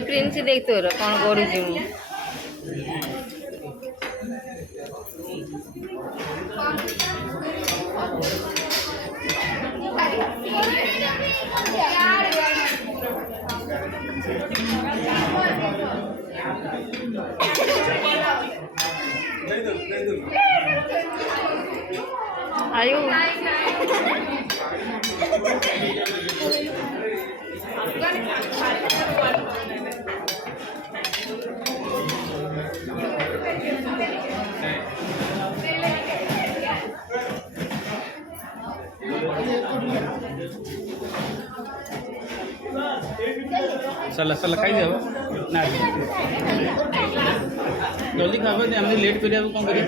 এই প্রিন্সি দেখতো ওরা কোন করুছি মু आयु चला चला खाई देव ना जल्दी खावे हमने लेट कर कौन करें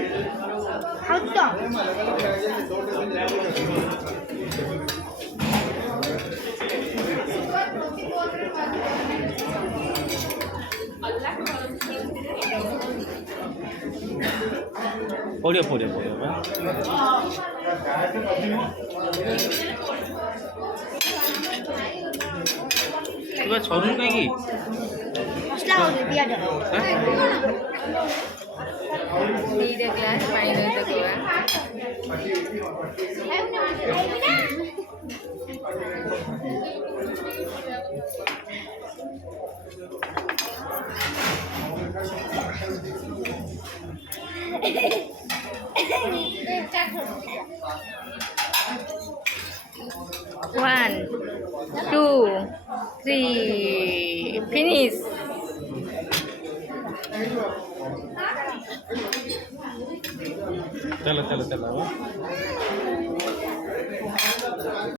पड़िया पड़िया पड़िया तुम छुन कहीं ग्लास पानी One, two, three, finish. चलो चलो चलो